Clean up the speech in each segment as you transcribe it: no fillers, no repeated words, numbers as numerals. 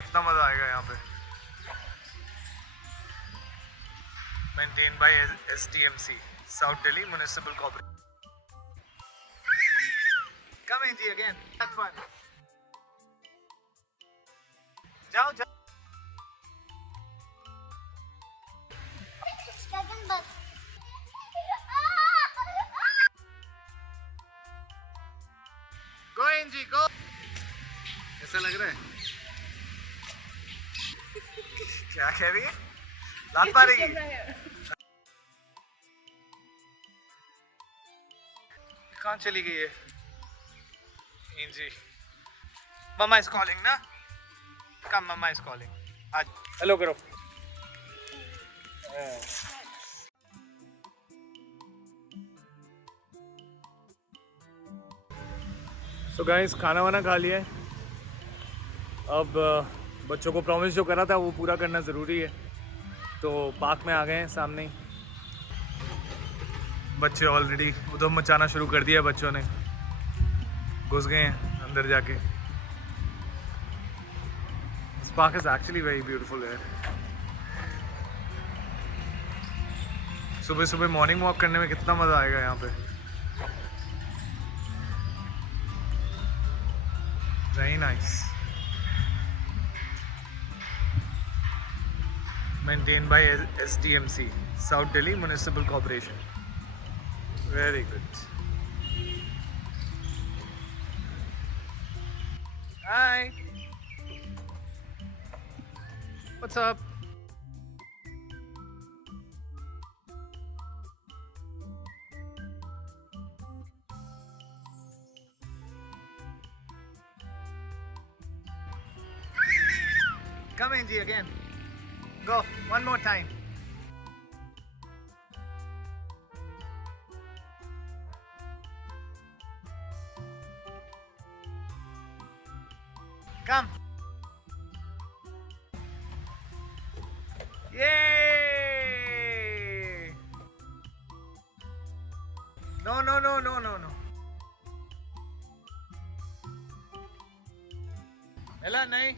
कितना मजा आएगा यहाँ पे। Maintain by SDMC, South Delhi municipal corporation. Come in जी अगेन, दैट वन। जाओ जाओ। गो इन जी गो। ऐसा लग रहा है क्या कह रही है? लात मारेगी। कहाँ चली गई है इंजी? मम्मा इज कॉलिंग ना। कम, मम्मा इज कॉलिंग। आज हेलो करो। सो गाइस, खाना वाना खा लिया है। अब बच्चों को प्रॉमिस जो करा था वो पूरा करना ज़रूरी है, तो पार्क में आ गए हैं सामने ही। बच्चे ऑलरेडी उधम मचाना शुरू कर दिया। बच्चों ने घुस गए हैं अंदर जाके। This park is actually very beautiful है। सुबह सुबह मॉर्निंग वॉक करने में कितना मज़ा आएगा यहाँ पे। Very nice. Maintain by SDMC, South Delhi municipal corporation. Very good. Hi, what's up? Come in, G, again. Go, one more time. Come. Yay! No, no, no, no, no, no. Ella, nahi.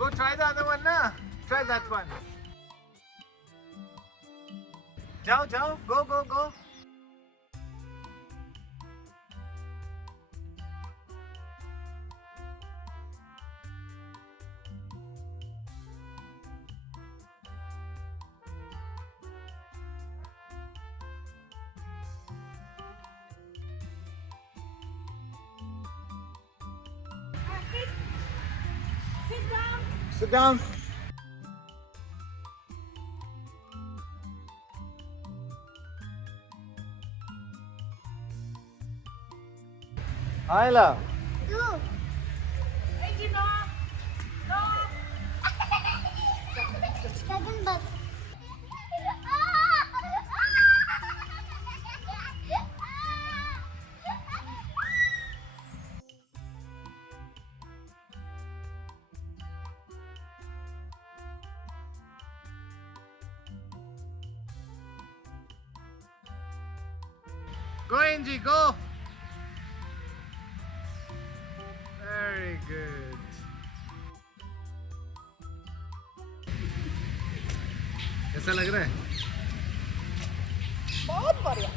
Go try the other one, na. Try that one. Jao, jao. Go, go, go. Sit down. Sit down. Hi, La. Do. Hey, no. No. Second bus. Go, Angie, go. Very good. कैसा लग रहा है? बहुत बढ़िया।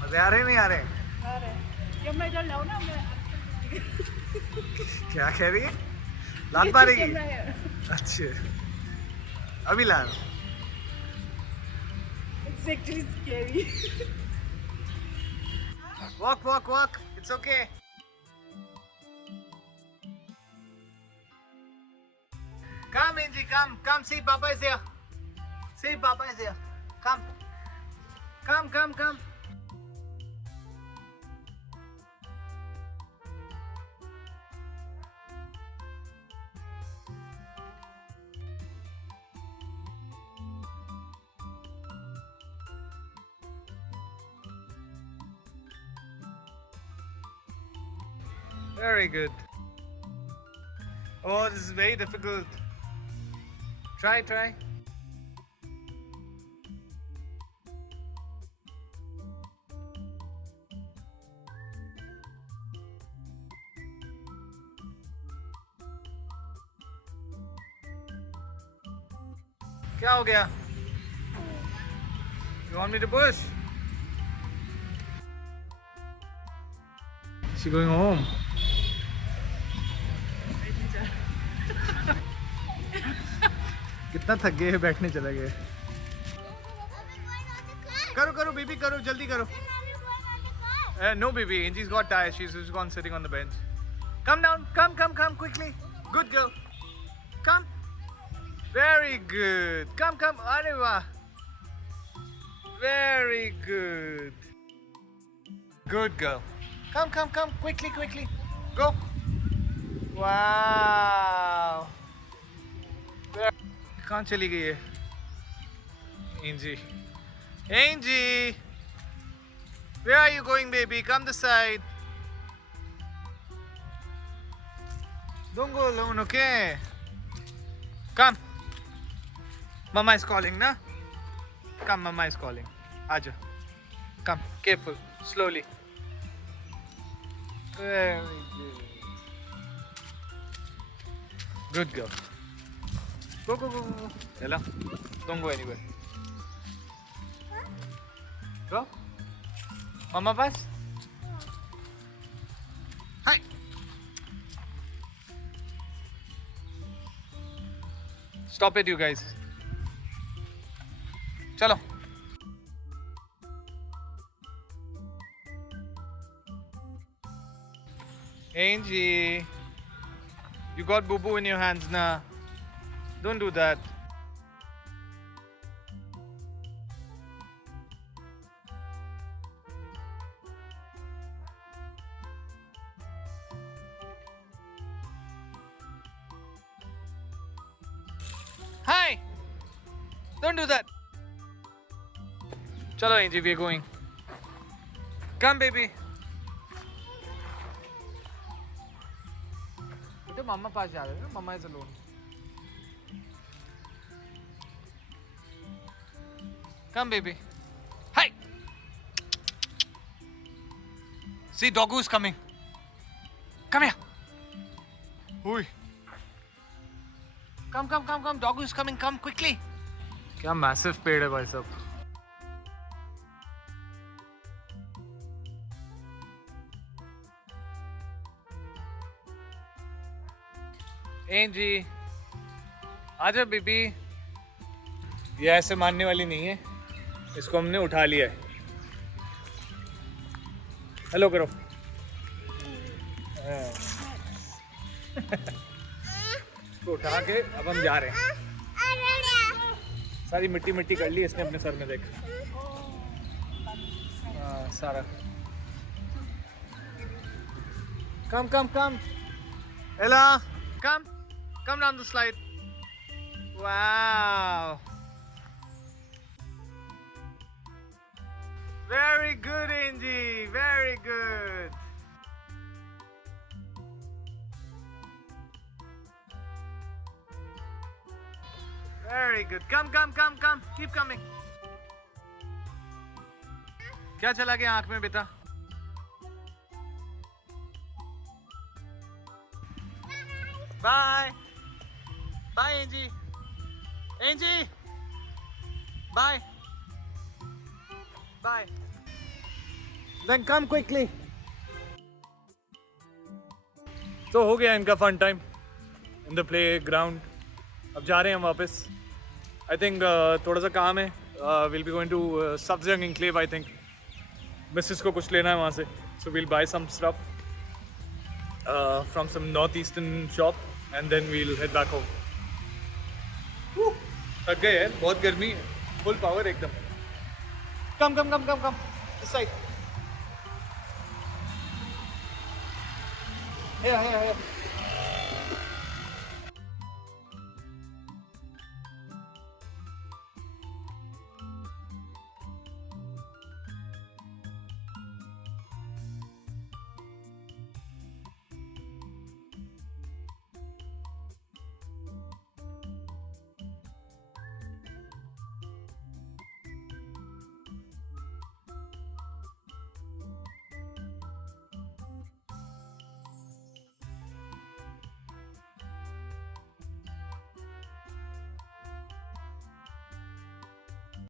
मजे आ रहे नहीं आ रहे? अरे जब मैं इधर लाऊं ना मैं क्या कह रही है? लात मारेगी? है। अच्छा, अभी ला रहा हूँ। It's actually scary. Walk, walk, walk. It's okay. Come, Angie, come. Come, see Papa is here. See Papa is here. Come. Come, come, come. Very good. Oh, this is very difficult. Try, try. क्या हो गया? You want me to push? Is she going home? कितना थक गए, बैठने चले गए। करो करो बेबी, करो जल्दी करो। No baby, Angie's got tired. She's just gone sitting on the bench. Come down, come quickly. Good girl. Come. Very good. Come. Arey wah. Very good. Good girl. Come. Quickly. Go. Wow. कहाँ चली गई है? Angie. Where are you going, baby? Come this side. Don't go alone, okay? Come. Mama is calling, na? Come, Mama is calling. Aja. Come, careful, slowly. Very good. Good girl. Go. Ella, don't go anywhere. Go. Mama bus. Hi. Stop it, you guys. Chalo. Angie, you got boo boo in your hands now. Don't do that. Hi! Don't do that. Chalo, Angie, we're going. Come, baby. Mama पास जा रहे हैं ना, Mama is alone. Come, baby. Hi. See, doggo is coming. Come here. Oi. Come. Doggo is coming. Come quickly. क्या massive पेड़ है भाई साहब. Angie, आजा बेबी. ये ऐसे मानने वाली नहीं है. इसको हमने उठा लिया है. हेलो करो. इसको उठा के अब हम जा रहे हैं. सारी मिट्टी कर ली इसने अपने सर में, देख. सारा. कम. Ella, come down the slide. Wow. Very good, Angie. Very good. Very good. Come. Keep coming. क्या चला गया आंख में बेटा? Bye, Angie. Bye. Then come quickly. तो हो गया इनका fun time in the playground. अब जा रहे हैं हम वापस. आई थिंक थोड़ा सा काम है. Will be going to Safdarjung enclave. I think Mrs को कुछ लेना है वहाँ से. So will buy some stuff from some north eastern shop and then we'll head back home. थक गए हैं, बहुत गर्मी है. फुल पावर एकदम. Come. This side. Here.